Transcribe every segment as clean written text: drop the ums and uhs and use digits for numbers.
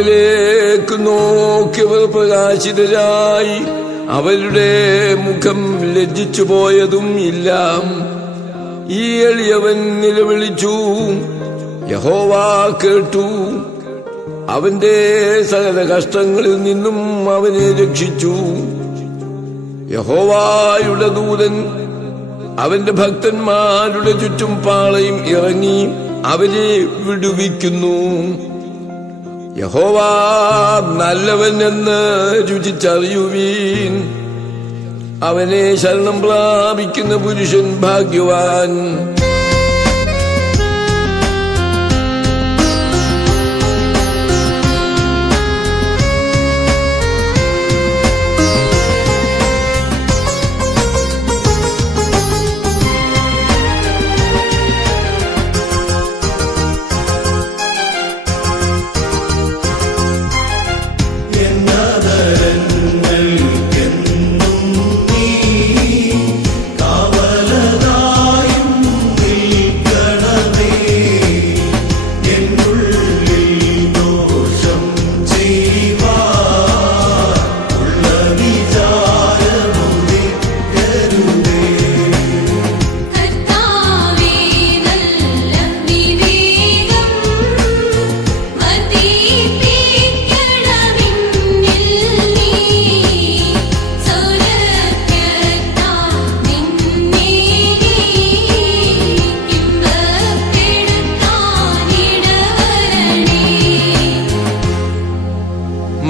പക്കലേക്ക് നോക്കിയവർ പ്രകാശിതരായി. അവരുടെ മുഖം ലജ്ജിച്ചു പോയതും ഇല്ല. ഈ എളിയവൻ നിലവിളിച്ചു, യഹോവ കേട്ടു. അവന്റെ സകല കഷ്ടങ്ങളിൽ നിന്നും അവനെ രക്ഷിച്ചു. യഹോവയുടെ ദൂതൻ അവന്റെ ഭക്തന്മാരുടെ ചുറ്റും പാളയം ഇറങ്ങി അവരെ വിടുവിക്കുന്നു. യഹോവ നല്ലവൻ എന്ന് രുചിച്ചറിയുവീൻ. അവനെ ശരണം പ്രാപിക്കുന്ന പുരുഷൻ ഭാഗ്യവാൻ.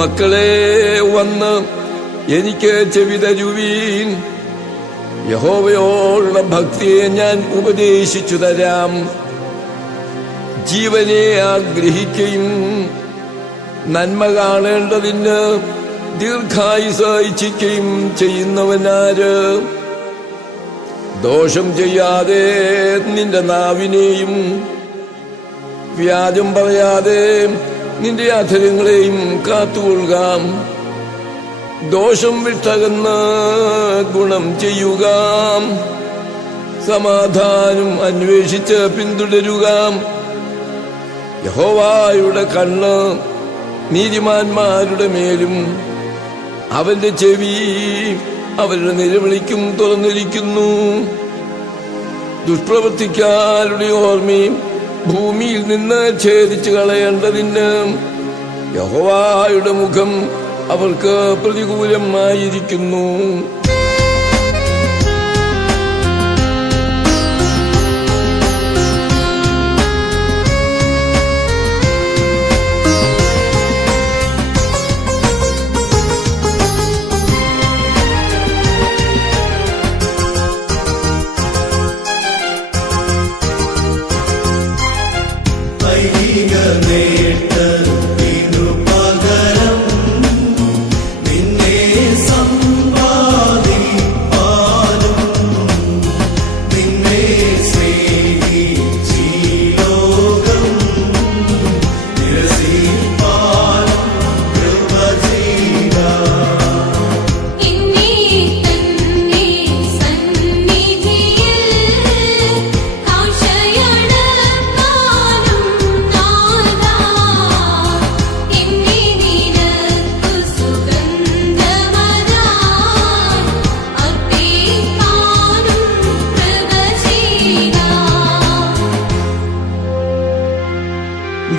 മക്കളെ, വന്ന് എനിക്ക് ചെവി തരുവീൻ. യഹോവയോടുള്ള ഭക്തിയെ ഞാൻ ഉപദേശിച്ചു തരാം. ജീവനെ ആഗ്രഹിക്കുകയും നന്മ കാണേണ്ടതിന് ദീർഘായുസ് ഇച്ഛിക്കുകയും ചെയ്യുന്നവനാര്? ദോഷം ചെയ്യാതെ നിന്റെ നാവിനെയും വ്യാജം പറയാതെ നിന്റെ അധരങ്ങളെയും കാത്തുകൊള്ളുക. ദോഷം വിട്ടകന്ന് ഗുണം ചെയ്യുക. സമാധാനം അന്വേഷിച്ച് പിന്തുടരുക. യഹോവയുടെ കണ്ണ് നീതിമാന്മാരുടെ മേലും അവന്റെ ചെവി അവരുടെ നിലവിളിക്കും തുറന്നിരിക്കുന്നു. ദുഷ്പ്രവർത്തിക്കാരുടെ ഓർമ്മയും ഭൂമിയിൽ നിന്ന് ഛേദിച്ചു കളയേണ്ടതിന് യഹോവയുടെ മുഖം അവർക്ക് പ്രതികൂലമായിരിക്കുന്നു.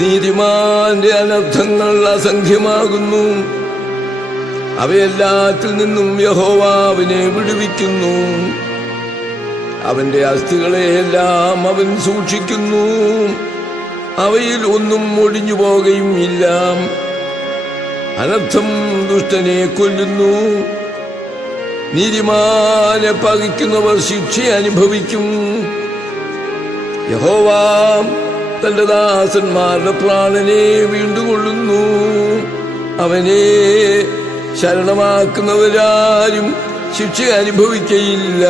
നീതിമാന്റെ അനർത്ഥങ്ങൾ അസംഖ്യമാകുന്നു. അവയെല്ലാത്തിൽ നിന്നും യഹോവ അവനെ വിടുവിക്കുന്നു. അവന്റെ അസ്ഥികളെയെല്ലാം അവൻ സൂക്ഷിക്കുന്നു. അവയിൽ ഒന്നും ഒടിഞ്ഞു പോകുകയും ഇല്ല. അനർത്ഥം ദുഷ്ടനെ കൊല്ലുന്നു. നീതിമാനെ പകയ്ക്കുന്നവർ ശിക്ഷ അനുഭവിക്കും. യഹോവ തന്റെ ദാസന്മാരുടെ പ്രാണനെ വീണ്ടുകൊള്ളുന്നു. അവനെ ശരണമാക്കുന്നവരാരും ശിക്ഷ അനുഭവിക്കയില്ല.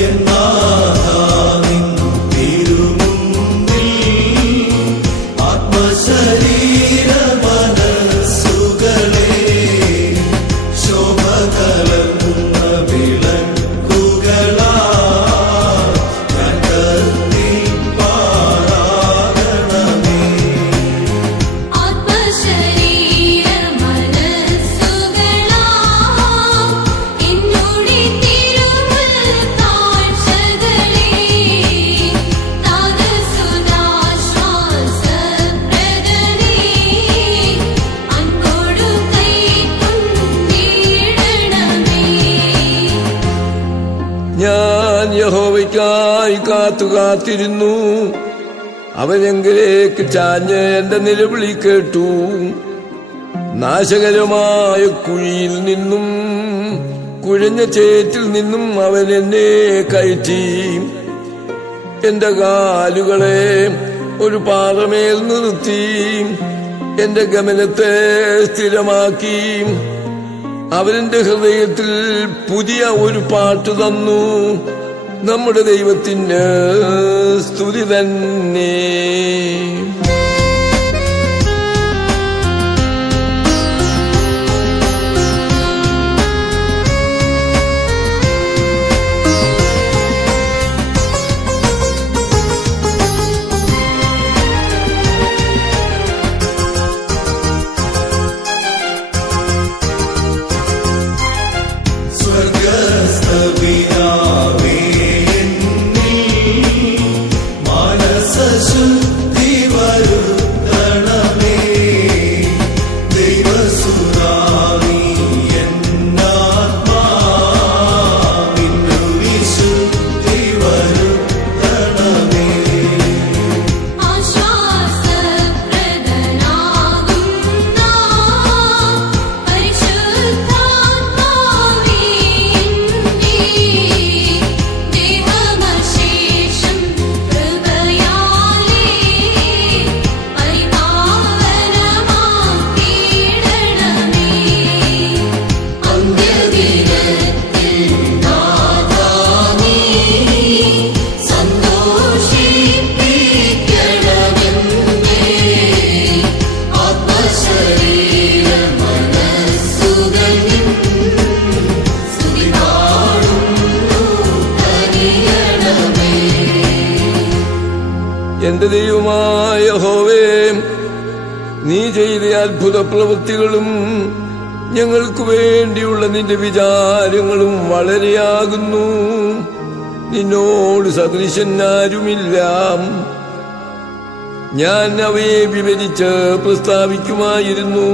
Yeah. എനിക്കായി കാത്തിരുന്നു. അവനെങ്കിലേക്ക് ചാഞ്ഞ് എന്റെ നിലവിളി കേട്ടു. നാശകരമായ കുഴിയിൽ നിന്നും കുഴഞ്ഞ ചേറ്റിൽ നിന്നും അവൻ എന്നെ കയറ്റി. എന്റെ കാലുകളെ ഒരു പാറമേൽ നിർത്തി എന്റെ ഗമനത്തെ സ്ഥിരമാക്കി. അവന്റെ ഹൃദയത്തിൽ പുതിയ ഒരു പാട്ട് തന്നു. നമ്മുടെ ദൈവത്തിന് സ്തുതി തന്നെ. എന്റെ ദൈവമായ യഹോവേ, നീ ചെയ്ത അത്ഭുത പ്രവൃത്തികളും ഞങ്ങൾക്ക് വേണ്ടിയുള്ള നിന്റെ വിചാരങ്ങളും വളരെയാകുന്നു. നിന്നോട് സദൃശൻ ആരുമില്ല. ഞാൻ അവയെ വിവരിച്ച് പ്രസ്താവിക്കുമായിരുന്നു,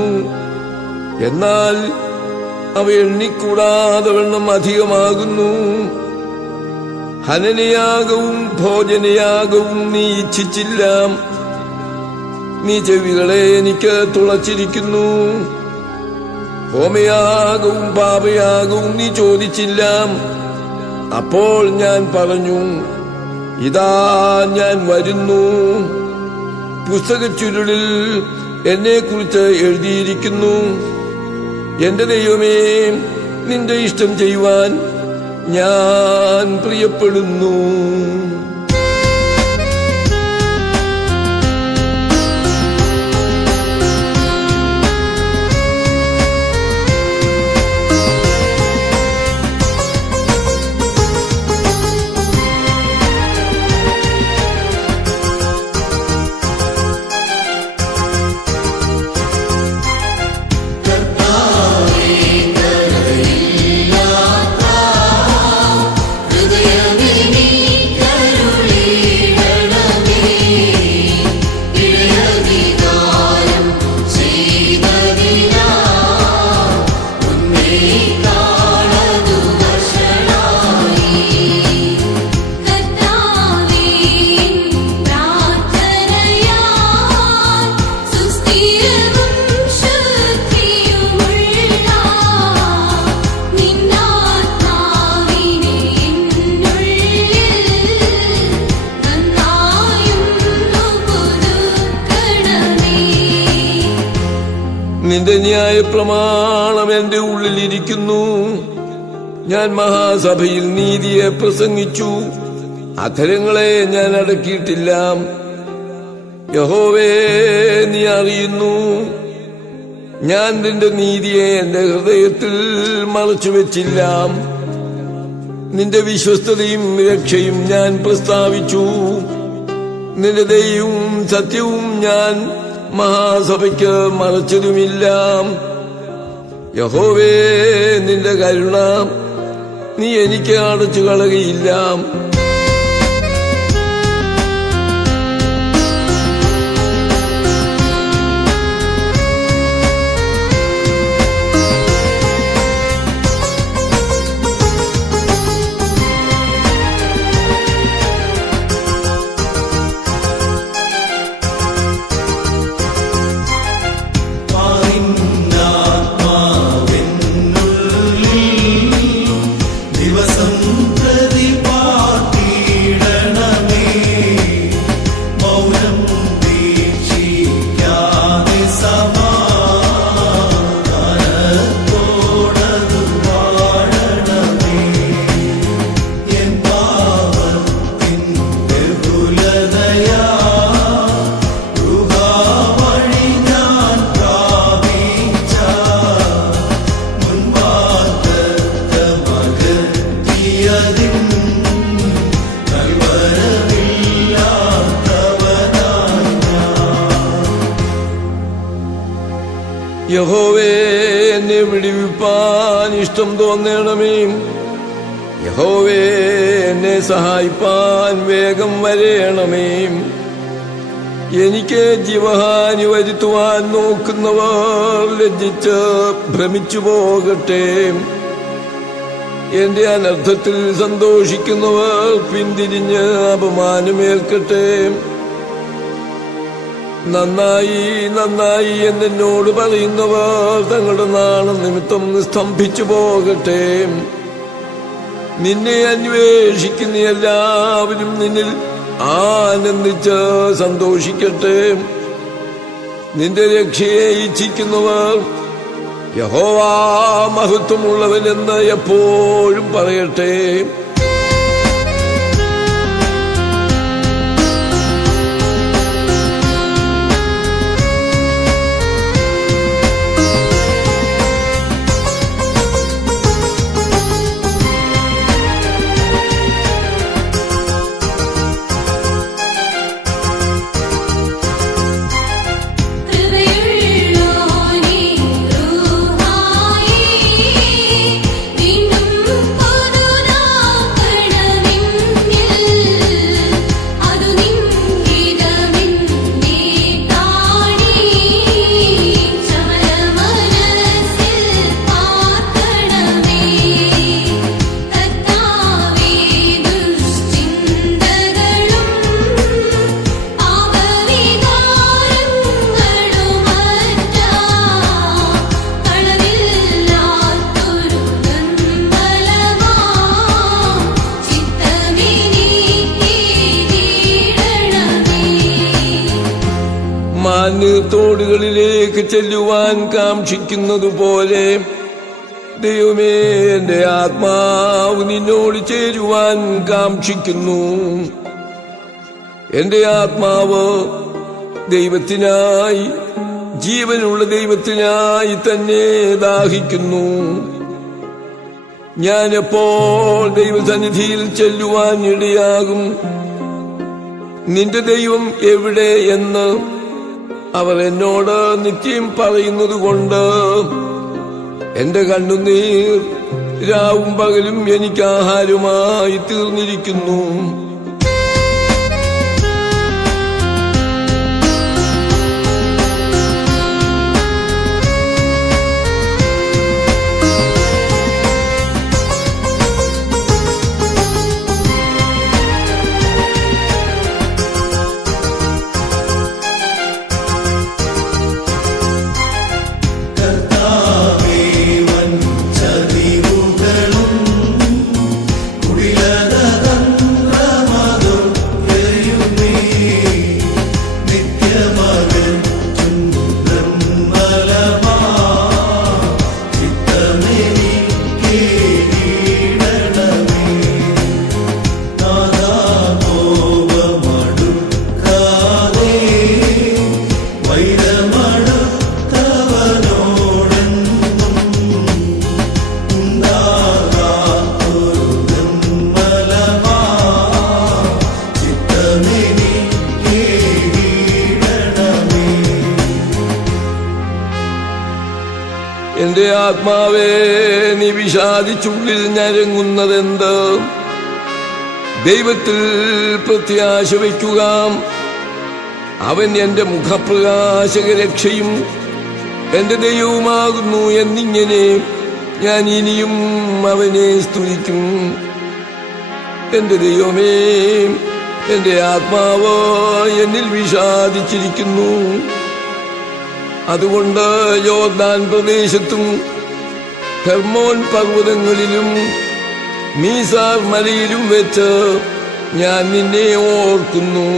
എന്നാൽ അവ എണ്ണിക്കൂടാതെ വണ്ണം അധികമാകുന്നു. ഹനനയാഗവും ഭോജനയാഗവും നീ ഇച്ഛിച്ചില്ല. നീ ചെവികളെ എനിക്ക് തുളച്ചിരിക്കുന്നു. ഹോമയാഗവും പാപയാഗവും നീ ചോദിച്ചില്ല. അപ്പോൾ ഞാൻ പറഞ്ഞു, ഇതാ ഞാൻ വരുന്നു. പുസ്തകച്ചുരുളിൽ എന്നെക്കുറിച്ച് എഴുതിയിരിക്കുന്നു. എന്റെ ദൈവമേ, നിന്റെ ഇഷ്ടം ചെയ്യുവാൻ ഞാൻ പ്രിയപ്പെടുന്നു. നിന്റെ ന്യായ പ്രമാണം എന്റെ ഉള്ളിലിരിക്കുന്നു. ഞാൻ മഹാസഭയിൽ നീതിയെ പ്രസംഗിച്ചു. അധരങ്ങളെ ഞാൻ അടക്കിയിട്ടില്ല. യഹോവേ, നീ അറിയുന്നു, ഞാൻ നിന്റെ നീതിയെ എന്റെ ഹൃദയത്തിൽ മറച്ചുവെച്ചില്ല. നിന്റെ വിശ്വസ്തതയും രക്ഷയും ഞാൻ പ്രസ്താവിച്ചു. നിന്റെ ദയയും സത്യവും ഞാൻ മഹാസഭയ്ക്ക് മറച്ചതുമില്ല. യഹോവേ, നിന്റെ കരുണ നീ എനിക്ക് അടച്ചു കളകയില്ല. യഹോവേ, എന്നെ വിടുവിപ്പാൻ ഇഷ്ടം തോന്നണമേ. യഹോവേ, എന്നെ സഹായിപ്പാൻ വേഗം വരേണമേ. എനിക്ക് ജീവഹാനി വരുത്തുവാൻ നോക്കുന്നവർ ലജ്ജിച്ച് ഭ്രമിച്ചു പോകട്ടെ. എന്റെ അനർത്ഥത്തിൽ സന്തോഷിക്കുന്നവർ പിന്തിരിഞ്ഞ് അപമാനമേൽക്കട്ടെ. നന്നായി നന്നായി എന്നോട് പറയുന്നവർ തങ്ങളുടെ നാണം നിമിത്തം സ്തംഭിച്ചു പോകട്ടെ. നിന്നെ അന്വേഷിക്കുന്ന എല്ലാവരും നിന്നിൽ ആനന്ദിച്ച് സന്തോഷിക്കട്ടെ. നിന്റെ രക്ഷയെ ഇച്ഛിക്കുന്നവർ യഹോവ മഹത്വമുള്ളവനെന്ന് എപ്പോഴും പറയട്ടെ. തോടുകളിലേക്ക് ചെല്ലുവാൻ കാക്ഷിക്കുന്നതുപോലെ ദൈവമേ, എന്റെ ആത്മാവ് നിന്നോട് ചേരുവാൻ കാക്ഷിക്കുന്നു. എന്റെ ആത്മാവ് ദൈവത്തിനായി, ജീവനുള്ള ദൈവത്തിനായി തന്നെ ദാഹിക്കുന്നു. ഞാൻ എപ്പോൾ ദൈവസന്നിധിയിൽ ചെല്ലുവാൻ ഇടയാകും? നിന്റെ ദൈവം എവിടെ എന്ന് അവർ എന്നോട് നിത്യം പറയുന്നതുകൊണ്ട് എന്റെ കണ്ണുനീർ രാവും പകലും എനിക്ക് ആഹാരമായി തീർന്നിരിക്കുന്നു. എന്റെ ആത്മാവേ, നീ വിഷാദിച്ചുള്ളിൽ ഞരങ്ങുന്നതെന്ത്? ദൈവത്തിൽ പ്രത്യാശ വയ്ക്കുക. അവൻ എന്റെ മുഖപ്രകാശകരക്ഷയും എന്റെ ദൈവവുമാകുന്നു എന്നിങ്ങനെ ഞാൻ ഇനിയും അവനെ സ്തുതിക്കും. എന്റെ ദൈവമേ, എന്റെ ആത്മാവ് എന്നിൽ വിഷാദിച്ചിരിക്കുന്നു. അതുകൊണ്ട് യോർദാൻ പ്രദേശത്തും ഹെർമോൻ പർവ്വതങ്ങളിലും മീസാർ മലയിലും വെച്ച് ഞാൻ നിന്നെ ഓർക്കുന്നു.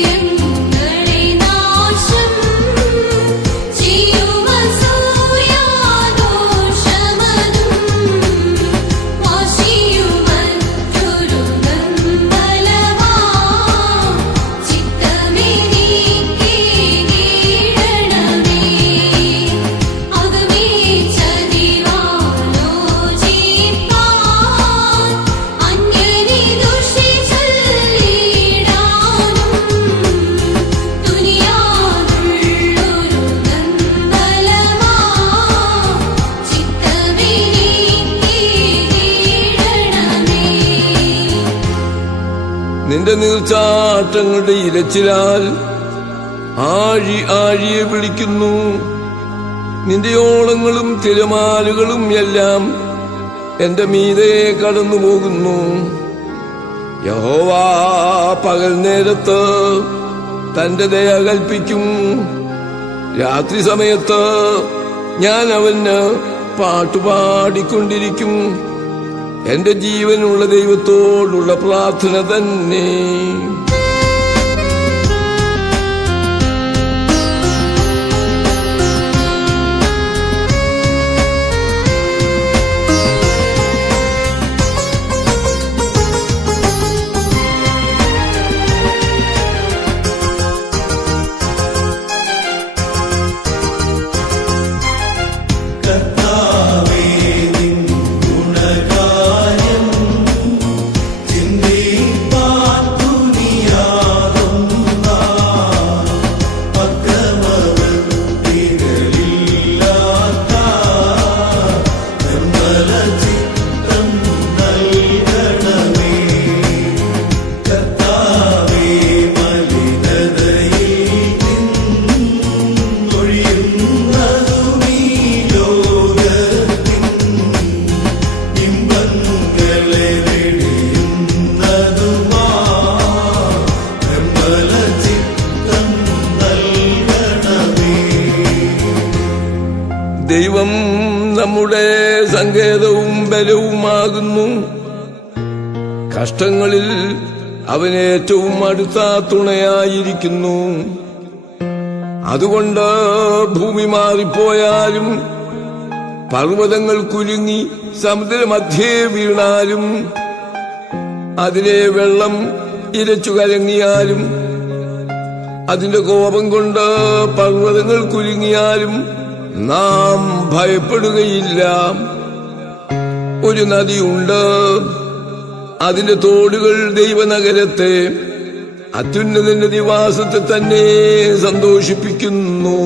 ആത്മശരീരങ്ങളെ നാശം ചെയ്യുമസൂയാ നിന്റെ നീർച്ചാട്ടങ്ങളുടെ ഇരച്ചിലാൽ ആഴി ആഴിയെ വിളിക്കുന്നു. നിന്റെ ഓളങ്ങളും തിരമാലുകളും എല്ലാം എന്റെ മീതെ കടന്നുപോകുന്നു. യഹോവ പകൽ നേരത്ത് തന്റെ ദയ കൽപ്പിക്കും. രാത്രി സമയത്ത് ഞാൻ അവന് പാട്ടുപാടിക്കൊണ്ടിരിക്കും. എന്റെ ജീവനുള്ള ദൈവത്തോടുള്ള പ്രാർത്ഥന തന്നെ. ദൈവം നമ്മുടെ സങ്കേതവും ബലവുമാകുന്നു. കഷ്ടങ്ങളിൽ അവൻ ഏറ്റവും അടുത്ത തുണയായിരിക്കുന്നു. അതുകൊണ്ട് ഭൂമി മാറിപ്പോയാലും പർവ്വതങ്ങൾ കുലുങ്ങി സമുദ്രമധ്യേ വീണാലും അതിലെ വെള്ളം ഇരച്ചു കലങ്ങിയാലും അതിന്റെ കോപം കൊണ്ട് പർവ്വതങ്ങൾ കുലുങ്ങിയാലും നാം ഭയപ്പെടുകയില്ല. ഒരു നദിയുണ്ട്, അതിന്റെ തോടുകൾ ദൈവനഗരത്തെ, അത്യുന്നതന്റെ നിവാസത്തെ തന്നെ സന്തോഷിപ്പിക്കുന്നു.